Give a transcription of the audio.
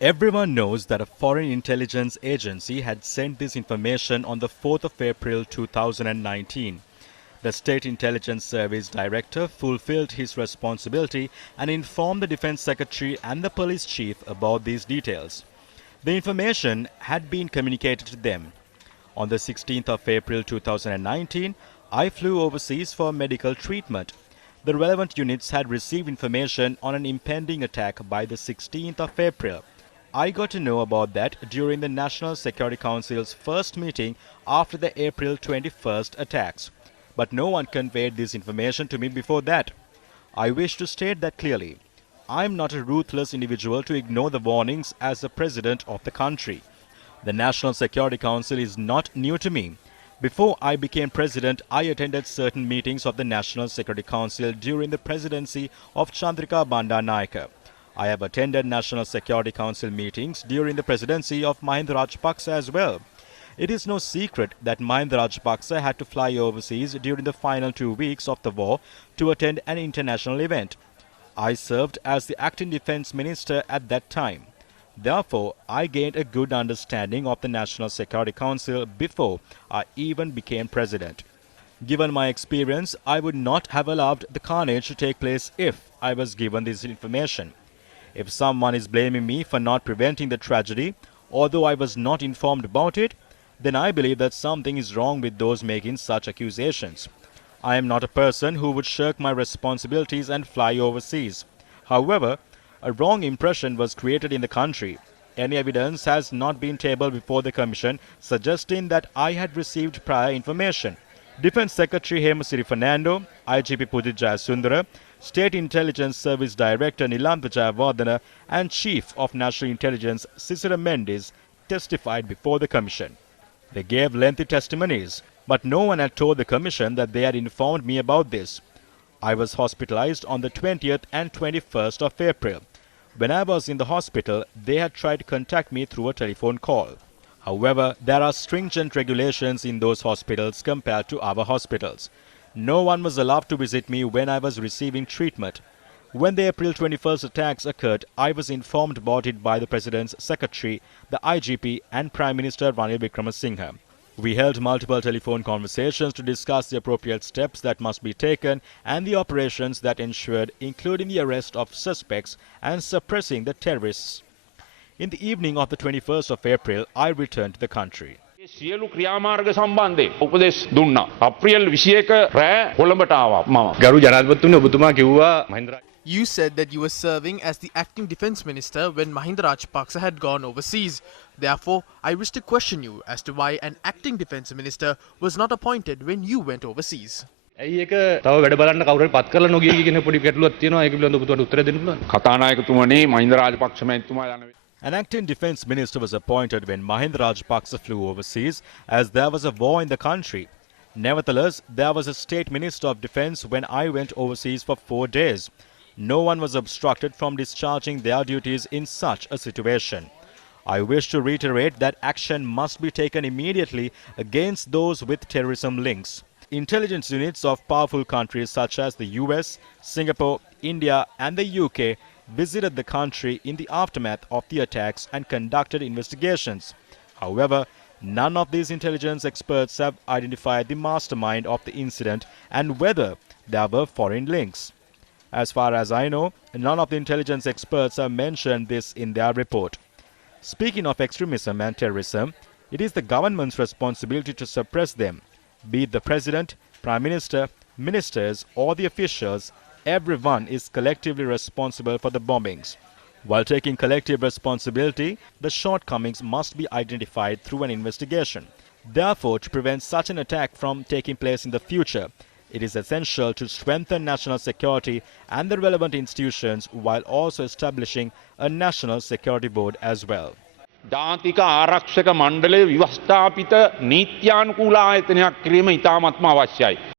Everyone knows that a foreign intelligence agency had sent this information on the 4th of April 2019. The State Intelligence Service Director fulfilled his responsibility and informed the Defense Secretary and the Police Chief about these details. The information had been communicated to them. On the 16th of April 2019, I flew overseas for medical treatment. The relevant units had received information on an impending attack by the 16th of April. I got to know about that during the National Security Council's first meeting after the April 21st attacks. But no one conveyed this information to me before that. I wish to state that clearly. I am not a ruthless individual to ignore the warnings as the president of the country. The National Security Council is not new to me. Before I became president, I attended certain meetings of the National Security Council during the presidency of Chandrika Bandaranaike. I have attended National Security Council meetings during the presidency of Mahinda Rajapaksa as well. It is no secret that Mahinda Rajapaksa had to fly overseas during the final 2 weeks of the war to attend an international event. I served as the acting defense minister at that time. Therefore, I gained a good understanding of the National Security Council before I even became president. Given my experience, I would not have allowed the carnage to take place if I was given this information. If someone is blaming me for not preventing the tragedy, although I was not informed about it, then I believe that something is wrong with those making such accusations. I am not a person who would shirk my responsibilities and fly overseas. However, a wrong impression was created in the country. Any evidence has not been tabled before the Commission suggesting that I had received prior information. Defense Secretary Hemasiri Fernando, IGP Pujith Jayasundara, State Intelligence Service Director Nilantha Jayawardena and Chief of National Intelligence Cicero Mendes testified before the Commission. They gave lengthy testimonies, but no one had told the Commission that they had informed me about this. I was hospitalized on the 20th and 21st of April. When I was in the hospital, they had tried to contact me through a telephone call. However, there are stringent regulations in those hospitals compared to our hospitals. No one was allowed to visit me when I was receiving treatment. When the April 21st attacks occurred, I was informed about it by the President's Secretary, the IGP and Prime Minister Ranil Wickremesinghe. We held multiple telephone conversations to discuss the appropriate steps that must be taken and the operations that ensured, including the arrest of suspects and suppressing the terrorists. In the evening of the 21st of April, I returned to the country. සියලු ක්‍රියාමාර්ග සම්බන්ධයෙන් උපදෙස් දුන්නා. අප්‍රේල් 21 රෑ කොළඹට ආවා මම. ගරු ජනාධිපතිතුමනි ඔබතුමා කිව්වා Mahinda You said that you were serving as the acting defense minister when Mahinda Rajapaksa had gone overseas. Therefore, I wish to question you as to why an acting defense minister was not appointed when you went overseas. ඇයි ඒක තව වැඩ බලන්න කවුරු හරි පත් කරලා නොගිය කියන පොඩි ගැටලුවක් තියෙනවා ඒක පිළිබඳව ඔබතුමාට උත්තර දෙන්න පුළුවන්. කතානායකතුමනි මහින්ද රාජපක්ෂ මැතිතුමා යන An acting defense minister was appointed when Mahinda Rajapaksa flew overseas as there was a war in the country. Nevertheless, there was a state minister of defense when I went overseas for 4 days. No one was obstructed from discharging their duties in such a situation. I wish to reiterate that action must be taken immediately against those with terrorism links. Intelligence units of powerful countries such as the US, Singapore, India and the UK visited the country in the aftermath of the attacks and conducted investigations. However, none of these intelligence experts have identified the mastermind of the incident and whether there were foreign links. As far as I know, none of the intelligence experts have mentioned this in their report. Speaking of extremism and terrorism, it is the government's responsibility to suppress them. Be it the President, Prime Minister, ministers or the officials, everyone is collectively responsible for the bombings. While taking collective responsibility, the shortcomings must be identified through an investigation. Therefore, to prevent such an attack from taking place in the future, it is essential to strengthen national security and the relevant institutions while also establishing a national security board as well. ජාතික ආරක්ෂක මණ්ඩලය ව්‍යවස්ථාපිත නීත්‍යානුකූල ආයතනයක් කිරීම ඉතාමත්ම අවශ්‍යයි.